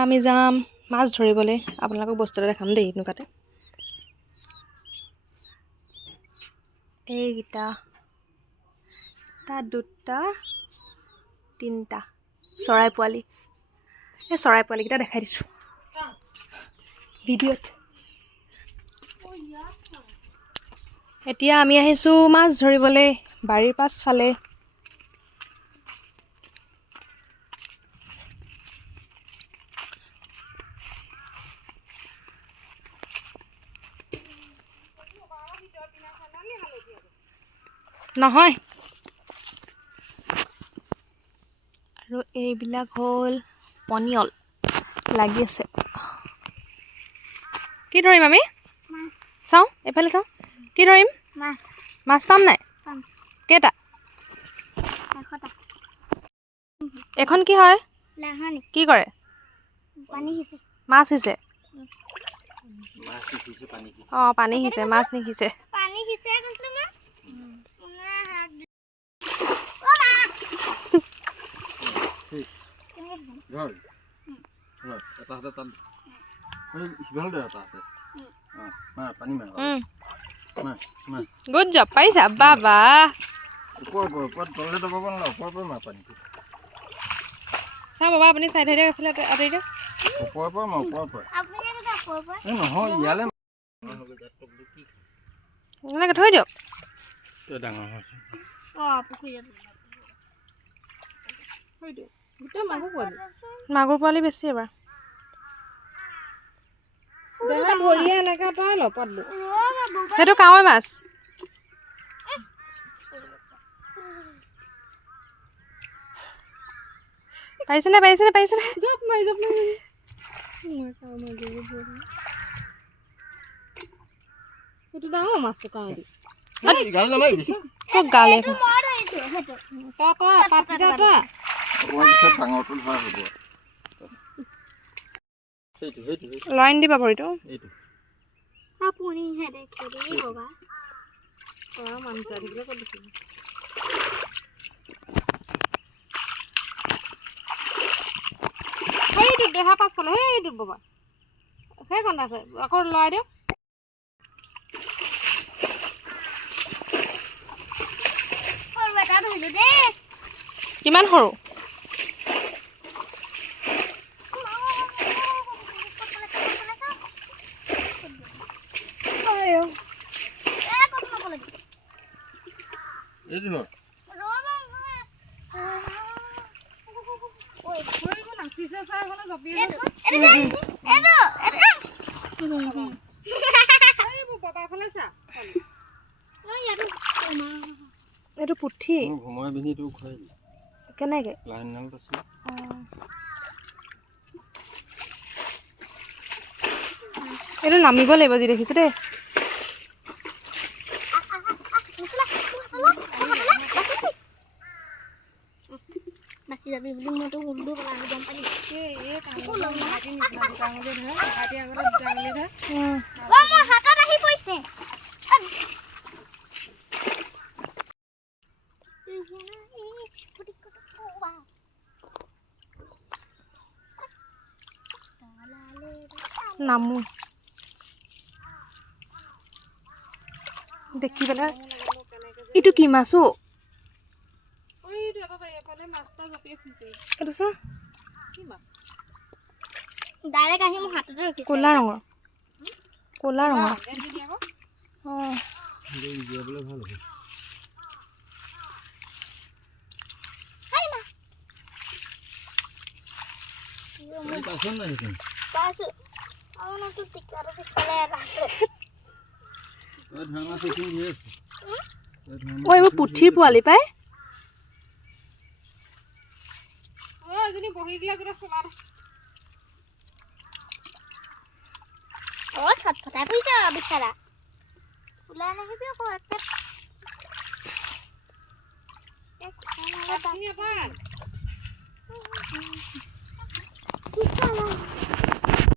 আমি যাম মাছ ধৰিবলৈ আপোনালোকক বস্তু এটা দেখাম দেই নুকাতে এইগিটা তাত দুটা তিনটা চৰাই পোৱালি এই চৰাই পোৱালিকেইটা দেখাই দিছোঁ ভিডিঅ'ত এতিয়া আমি আহিছোঁ মাছ ধৰিবলৈ বাৰীৰ পাছফালে নহয় আৰু এইবিলাক হ'ল পনিয়ল লাগি আছে কি ধৰিম আমি চাওঁ এফালে চাওঁ কি ধৰিম মাছ পাম নাই কেইটা এখন কি হয় কি কৰে মাছ সিঁচে অঁ পানী সিঁচে মাছ নিসিঁচে গুড জব পাৰিছা বাবা চাওঁ বাবা আপুনি চাই থৈ দিয়ক এইফালে আঁতৰি দিয়ক এনেকৈ থৈ দিয়ক মাগুৰ পোৱালি বেছি এবাৰ সেইটো কাৱৈ মাছ পাৰিছেনে ডাঙৰ মাছটো কাৱৈ লাইন দিবা ভৰিটো সেইটো দেহা পাছফালে সেইটো বাবা সেইখন আছে আকৌ লৰাই দিয়ক কিমান সৰু এইটো পুঠি কেনেকে এইটো নামিব লাগিব যি দেখিছো দেই নামো দেখি পেলাই এইটো কি মাছ অ' এইটো চা ক'লা ৰঙৰ অঁ এইবোৰ পুঠিৰ পোৱালি পাই ছটফটাই পৰিছে বিচাৰা ওলাই নাহিবি আকৌ